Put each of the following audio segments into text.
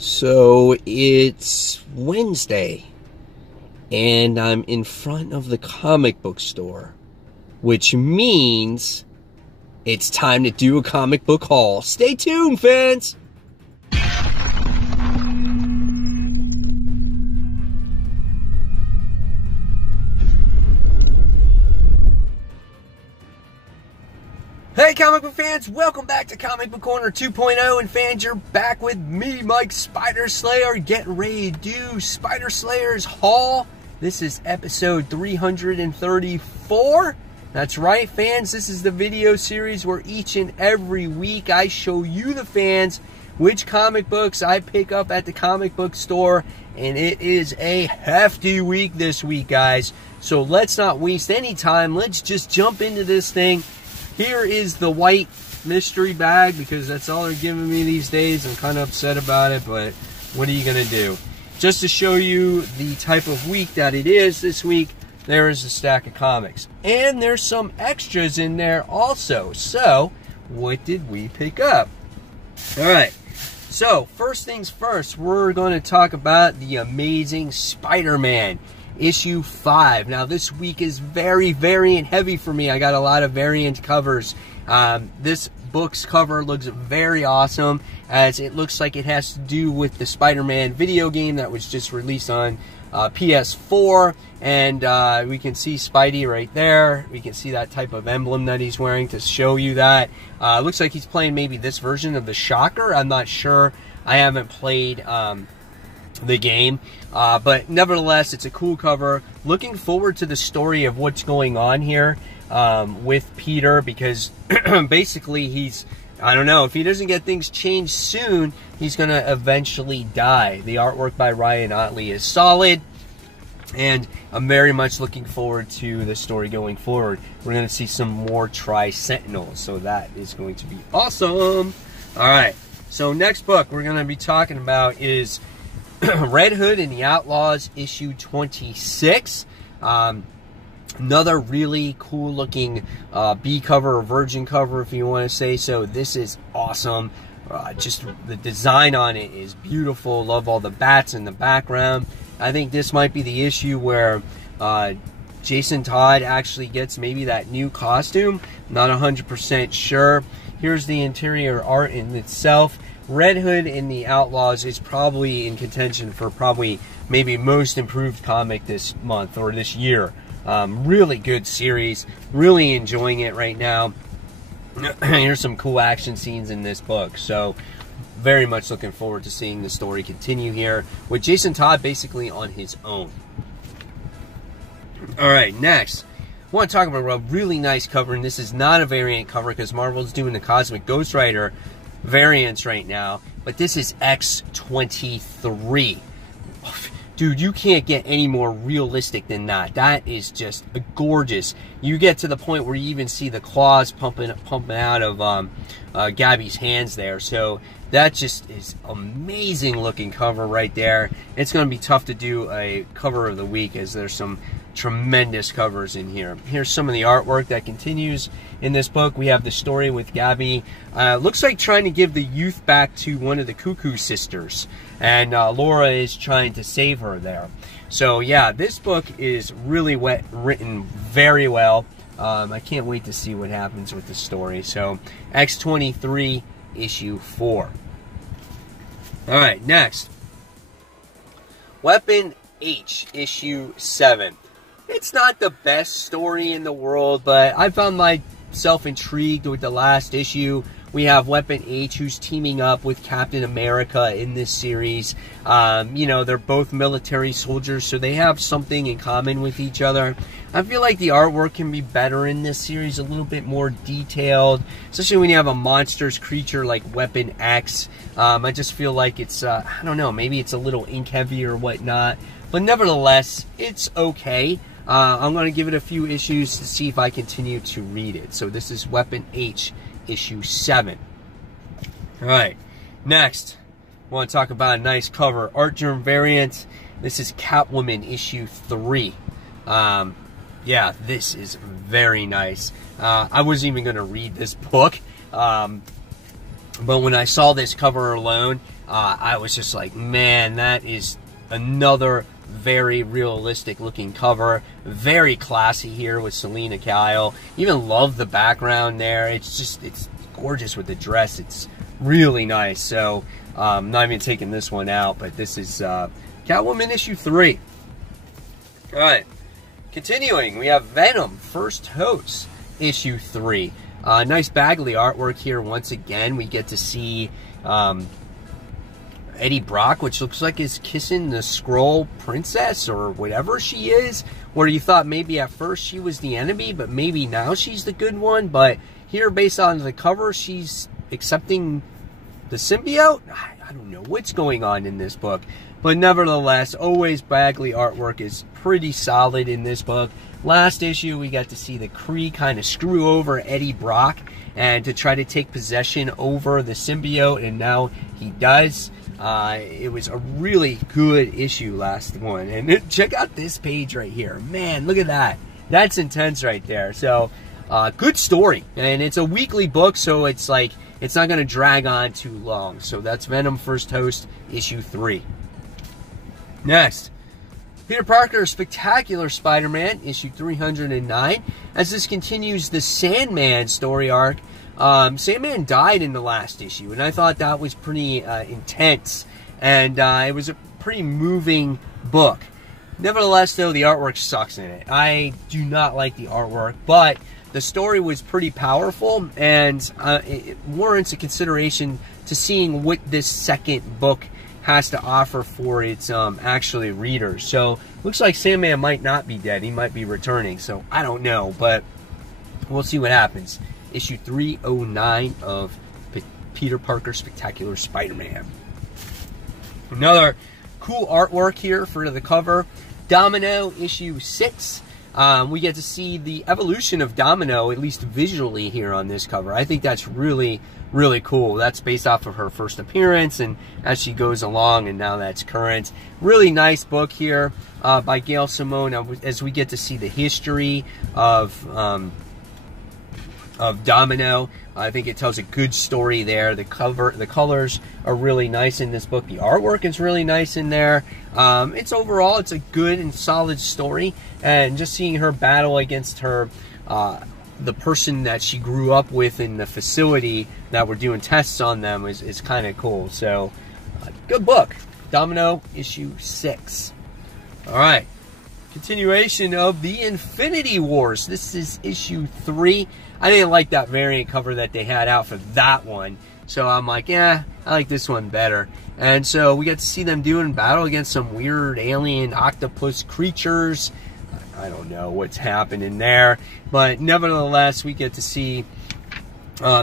So it's Wednesday, and I'm in front of the comic book store, which means it's time to do a comic book haul. Stay tuned, fans! Hey comic book fans, welcome back to Comic Book Corner 2.0, and fans, you're back with me, Mike Spider Slayer, getting ready to do Spider Slayer's haul. This is episode 334. That's right, fans, this is the video series where each and every week I show you, the fans, which comic books I pick up at the comic book store, and it is a hefty week this week, guys. So let's not waste any time, let's just jump into this thing. Here is the white mystery bag, because that's all they're giving me these days. I'm kind of upset about it, but what are you going to do? Just to show you the type of week that it is this week, there is a stack of comics. And there's some extras in there also. So, what did we pick up? Alright, so first things first, we're going to talk about The Amazing Spider-Man. Issue 5. Now this week is very variant heavy for me. I got a lot of variant covers. This book's cover looks very awesome, as it looks like it has to do with the Spider-Man video game that was just released on PS4, and we can see Spidey right there. We can see that type of emblem that he's wearing to show you that. Looks like he's playing maybe this version of the Shocker. I'm not sure. I haven't played the game, but nevertheless, it's a cool cover. Looking forward to the story of what's going on here with Peter, because basically I don't know, if he doesn't get things changed soon, he's gonna eventually die. The artwork by Ryan Ottley is solid, and I'm very much looking forward to the story going forward. We're gonna see some more Tri-Sentinels, so that is going to be awesome. Alright, so next book we're gonna be talking about is Red Hood and the Outlaws, issue 26. Another really cool looking B cover, or virgin cover if you want to say so. This is awesome. Just the design on it is beautiful. Love all the bats in the background. I think this might be the issue where Jason Todd actually gets maybe that new costume. Not 100% sure. Here's the interior art in itself. Red Hood and the Outlaws is probably in contention for maybe most improved comic this month or this year. Really good series. Really enjoying it right now. Here's some cool action scenes in this book. So very much looking forward to seeing the story continue here with Jason Todd basically on his own. Alright, next. I want to talk about a really nice cover, and this is not a variant cover because Marvel's doing the Cosmic Ghost Rider variants right now, but this is X-23. Dude, you can't get any more realistic than that. That is just gorgeous. You get to the point where you even see the claws pumping out of Gabby's hands there. So that just is amazing looking cover right there. It's going to be tough to do a cover of the week, as there's some tremendous covers in here. Here's some of the artwork that continues in this book. We have the story with Gabby. Looks like trying to give the youth back to one of the Cuckoo sisters, and Laura is trying to save her there. So yeah, this book is really written very well. I can't wait to see what happens with the story. So X-23 issue 4. Alright, next. Weapon H issue 7. It's not the best story in the world, but I found myself intrigued with the last issue. We have Weapon H, who's teaming up with Captain America in this series. You know, they're both military soldiers, so they have something in common with each other. I feel like the artwork can be better in this series, a little bit more detailed, especially when you have a monstrous creature like Weapon X. I just feel like it's, I don't know, maybe it's a little ink heavy or whatnot. But nevertheless, it's okay. I'm going to give it a few issues to see if I continue to read it. So this is Weapon H, issue 7. Alright, next, I want to talk about a nice cover. Art Germ variant. This is Catwoman, issue 3. Yeah, this is very nice. I wasn't even going to read this book. But when I saw this cover alone, I was just like, man, that is another very realistic looking cover. Very classy here with Selina Kyle. Even love the background there. It's gorgeous with the dress. It's really nice. So I'm not even taking this one out, but this is Catwoman issue 3. All right, continuing, we have Venom First Host issue 3. Nice Bagley artwork here once again. We get to see Eddie Brock, which looks like is kissing the Skrull princess or whatever she is, where you thought maybe at first she was the enemy, but maybe now she's the good one. But here, based on the cover, she's accepting the symbiote. I don't know what's going on in this book, but nevertheless, always Bagley artwork is pretty solid in this book. Last issue, we got to see the Kree kind of screw over Eddie Brock and to try to take possession over the symbiote, and now he does. It was a really good issue, last one. And check out this page right here. Man, look at that. That's intense right there. So, good story. And it's a weekly book, so it's like, it's not going to drag on too long. So that's Venom First Host, issue 3. Next, Peter Parker Spectacular Spider-Man, issue 309. As this continues the Sandman story arc. Sandman died in the last issue, and I thought that was pretty intense. And it was a pretty moving book. Nevertheless, though, the artwork sucks in it. I do not like the artwork, but the story was pretty powerful, and it warrants a consideration to seeing what this second book has to offer for its actually readers. So looks like Sandman might not be dead. He might be returning. So I don't know, but we'll see what happens. Issue 309 of Peter Parker Spectacular Spider-Man. Another cool artwork here for the cover. Domino, issue 6. We get to see the evolution of Domino, at least visually, here on this cover. I think that's really, really cool. That's based off of her first appearance and as she goes along, and now that's current. Really nice book here by Gail Simone, as we get to see the history of Domino. I think it tells a good story there. The colors are really nice in this book. The artwork is really nice in there. Overall, it's a good and solid story. And just seeing her battle against her, the person that she grew up with in the facility that we're doing tests on them is kind of cool. So, good book. Domino, issue 6. All right. Continuation of the Infinity Wars. This is issue 3. I didn't like that variant cover that they had out for that one. So I'm like, yeah, I like this one better. And so we get to see them doing battle against some weird alien octopus creatures. I don't know what's happening there. But nevertheless, we get to see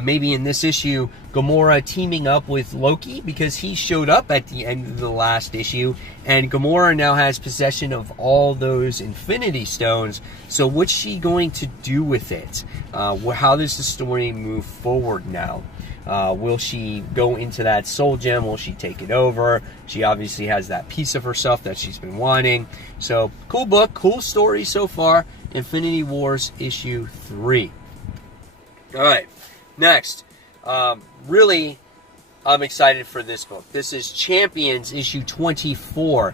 maybe in this issue, Gamora teaming up with Loki, because he showed up at the end of the last issue, and Gamora now has possession of all those Infinity Stones. So what's she going to do with it? How does the story move forward now? Will she go into that Soul Gem? Will she take it over? She obviously has that piece of herself that she's been wanting. So, cool book, cool story so far. Infinity Wars issue 3. Alright. Next, really, I'm excited for this book. This is Champions, issue 24.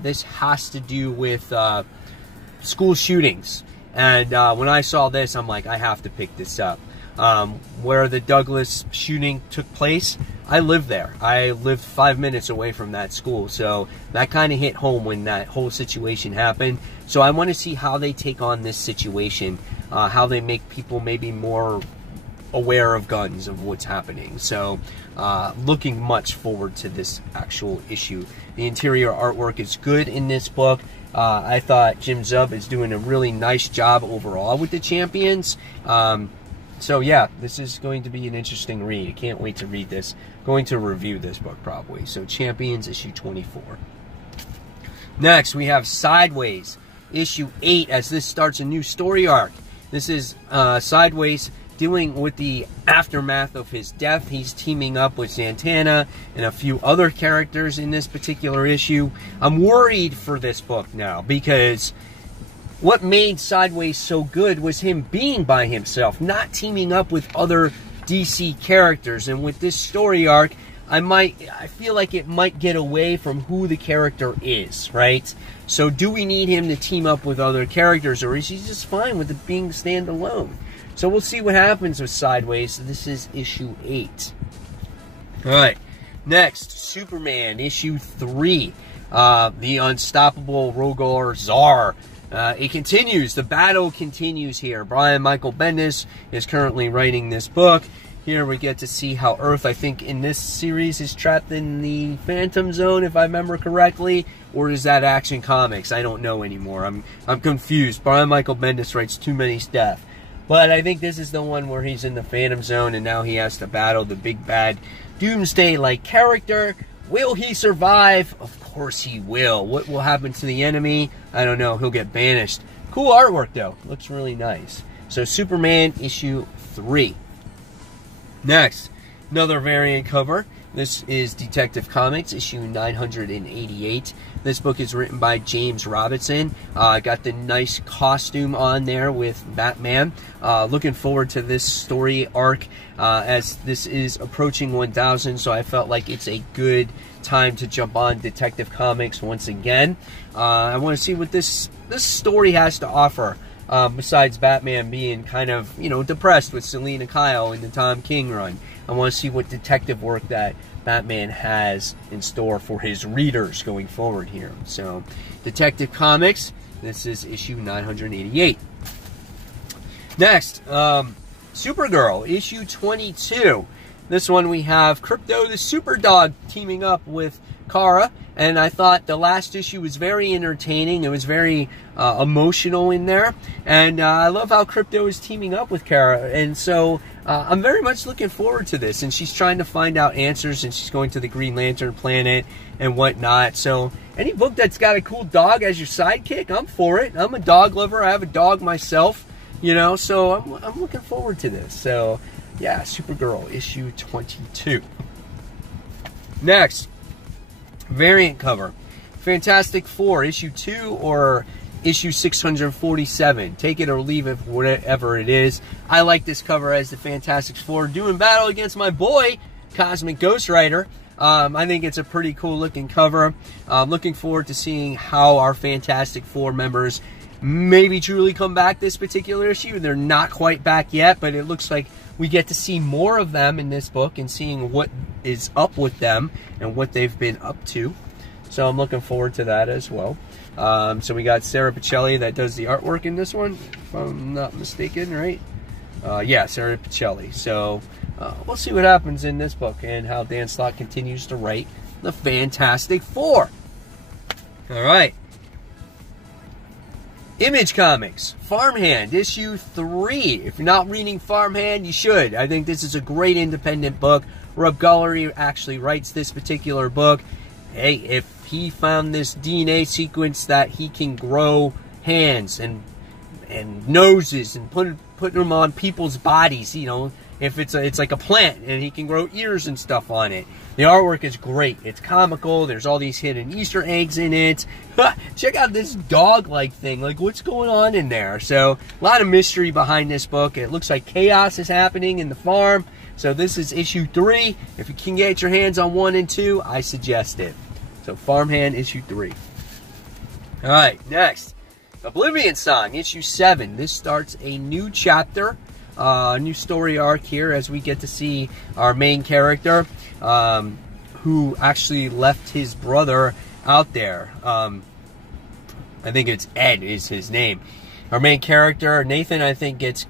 This has to do with school shootings. And when I saw this, I'm like, I have to pick this up. Where the Douglas shooting took place, I lived there. I lived 5 minutes away from that school. So that kind of hit home when that whole situation happened. So I want to see how they take on this situation, how they make people maybe more aware of guns, of what's happening. So looking much forward to this actual issue. The interior artwork is good in this book. I thought Jim Zub is doing a really nice job overall with the Champions. So yeah, this is going to be an interesting read. I can't wait to read this. Going to review this book probably. So Champions issue 24. Next we have Sideways issue 8, as this starts a new story arc. This is Sideways dealing with the aftermath of his death. He's teaming up with Santana and a few other characters in this particular issue. I'm worried for this book now, because what made Sideways so good was him being by himself, not teaming up with other DC characters. And with this story arc, I feel like it might get away from who the character is, right? So do we need him to team up with other characters, or is he just fine with it being standalone? So we'll see what happens with Sideways. This is issue 8. All right, next, Superman, issue 3. The unstoppable Rogar Zar. It continues. The battle continues here. Brian Michael Bendis is currently writing this book. Here we get to see how Earth, I think, in this series is trapped in the Phantom Zone, if I remember correctly, or is that Action Comics? I don't know anymore. I'm confused. Brian Michael Bendis writes too many stuff. But I think this is the one where he's in the Phantom Zone, and now he has to battle the big bad Doomsday-like character. Will he survive? Of course he will. What will happen to the enemy? I don't know. He'll get banished. Cool artwork, though. Looks really nice. So, Superman, issue 3. Next, another variant cover. This is Detective Comics, issue 988. This book is written by James Robinson. Got the nice costume on there with Batman. Looking forward to this story arc as this is approaching 1,000, so I felt like it's a good time to jump on Detective Comics once again. I want to see what this story has to offer. Besides Batman being kind of, depressed with Selina Kyle in the Tom King run. I want to see what detective work that Batman has in store for his readers going forward here. So, Detective Comics, this is issue 988. Next, Supergirl, issue 22. This one we have Krypto the Superdog teaming up with Kara, and I thought the last issue was very entertaining. It was very emotional in there, and I love how Krypto is teaming up with Kara, and so I'm very much looking forward to this, and she's trying to find out answers, and she's going to the Green Lantern planet and whatnot. So any book that's got a cool dog as your sidekick, I'm for it. I'm a dog lover. I have a dog myself, so I'm looking forward to this. So yeah, Supergirl, issue 22. Next, variant cover. Fantastic Four, issue 2 or issue 647. Take it or leave it, whatever it is. I like this cover as the Fantastic Four doing battle against my boy, Cosmic Ghost Rider. I think it's a pretty cool looking cover. I'm looking forward to seeing how our Fantastic Four members maybe truly come back this particular issue. They're not quite back yet, but it looks like we get to see more of them in this book and seeing what is up with them and what they've been up to. So I'm looking forward to that as well. So we got Sarah Pichelli that does the artwork in this one, if I'm not mistaken, right? Yeah, Sarah Pichelli. So we'll see what happens in this book and how Dan Slott continues to write the Fantastic Four. All right. Image Comics, Farmhand, issue 3. If you're not reading Farmhand, you should. I think this is a great independent book. Rob Gullery actually writes this particular book. Hey, if he found this DNA sequence that he can grow hands and noses and put them on people's bodies, if it's like a plant and he can grow ears and stuff on it. The artwork is great. It's comical. There's all these hidden Easter eggs in it. Check out this dog-like thing. Like, what's going on in there? So, a lot of mystery behind this book. It looks like chaos is happening in the farm. So, this is issue 3. If you can get your hands on 1 and 2, I suggest it. So, Farmhand, issue 3. All right, next. Oblivion Song, issue 7. This starts a new chapter. New story arc here as we get to see our main character who actually left his brother out there. I think it's Ed is his name. Our main character, Nathan, I think gets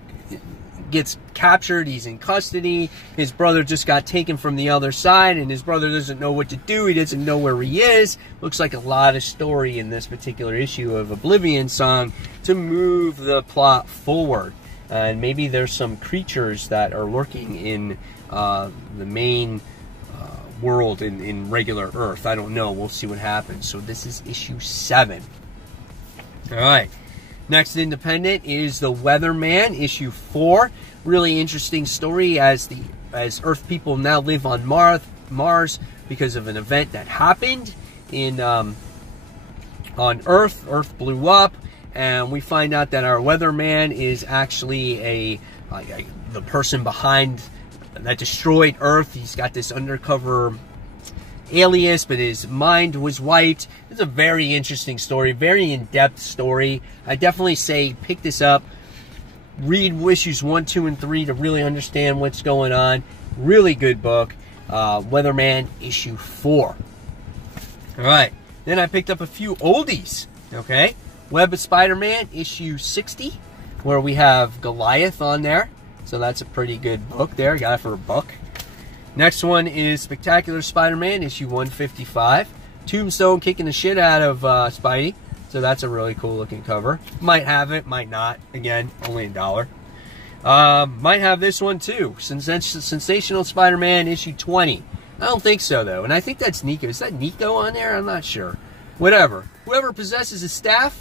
captured. He's in custody. His brother just got taken from the other side, and his brother doesn't know what to do. He doesn't know where he is. Looks like a lot of story in this particular issue of Oblivion Song to move the plot forward. And maybe there's some creatures that are lurking in the main world in regular Earth. I don't know. We'll see what happens. So this is issue 7. All right. Next independent is The Weatherman, issue 4. Really interesting story as Earth people now live on Mars because of an event that happened on Earth. Earth blew up. And we find out that our weatherman is actually the person behind that destroyed Earth. He's got this undercover alias, but his mind was wiped. It's a very interesting story, very in-depth story. I definitely say pick this up. Read issues 1, 2, and 3 to really understand what's going on. Really good book. Weatherman issue 4. All right. Then I picked up a few oldies. Okay. Web of Spider-Man issue 60, where we have Goliath on there. So that's a pretty good book there. Got it for $1. Next one is Spectacular Spider-Man issue 155. Tombstone kicking the shit out of Spidey. So that's a really cool looking cover. Might have it, might not. Again, only $1. Might have this one too. Sensational Spider-Man issue 20. I don't think so though. And I think that's Nico. Is that Nico on there? I'm not sure. Whatever. Whoever possesses a staff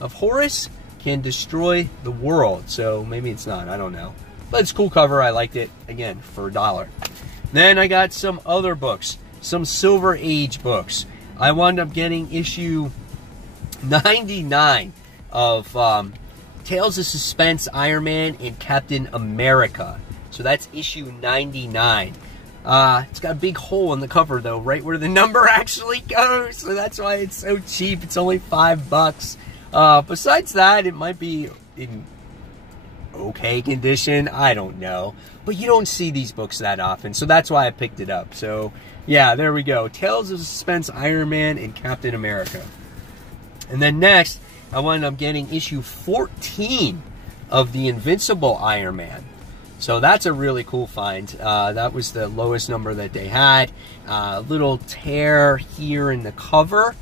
of Horus can destroy the world. So maybe it's not. I don't know. But it's a cool cover. I liked it. Again, for $1. Then I got some other books. Some Silver Age books. I wound up getting issue 99 of Tales of Suspense, Iron Man, and Captain America. So that's issue 99. It's got a big hole in the cover, though, right where the number actually goes. So that's why it's so cheap. It's only $5. Besides that, it might be in okay condition. I don't know. But you don't see these books that often, so that's why I picked it up. So, yeah, there we go. Tales of Suspense, Iron Man, and Captain America. And then next, I wound up getting issue 14 of the Invincible Iron Man. So that's a really cool find. That was the lowest number that they had. Little tear here in the cover.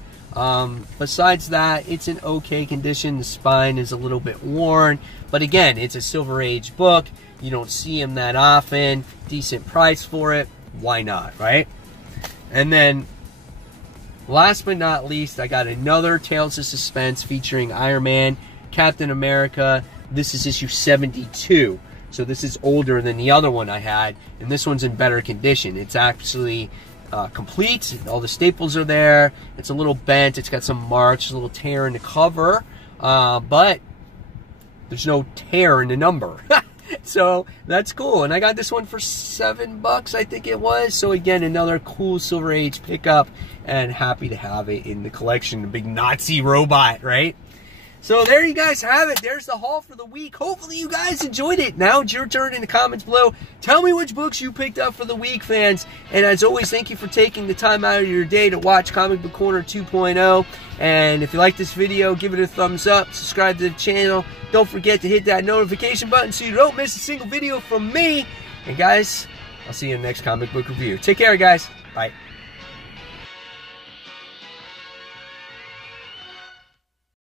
Besides that, it's in okay condition. The spine is a little bit worn. But again, it's a Silver Age book. You don't see them that often. Decent price for it. Why not, right? And then last but not least, I got another Tales of Suspense featuring Iron Man, Captain America. This is issue 72. So this is older than the other one I had. And this one's in better condition. It's actually complete. All the staples are there. It's a little bent. It's got some marks, a little tear in the cover. But there's no tear in the number. So that's cool. And I got this one for $7, I think it was. So again, another cool Silver Age pickup, and happy to have it in the collection. The big Nazi robot, right? So there you guys have it. There's the haul for the week. Hopefully you guys enjoyed it. Now it's your turn in the comments below. Tell me which books you picked up for the week, fans. And as always, thank you for taking the time out of your day to watch Comic Book Corner 2.0. And if you like this video, give it a thumbs up. Subscribe to the channel. Don't forget to hit that notification button so you don't miss a single video from me. And guys, I'll see you in the next comic book review. Take care, guys. Bye.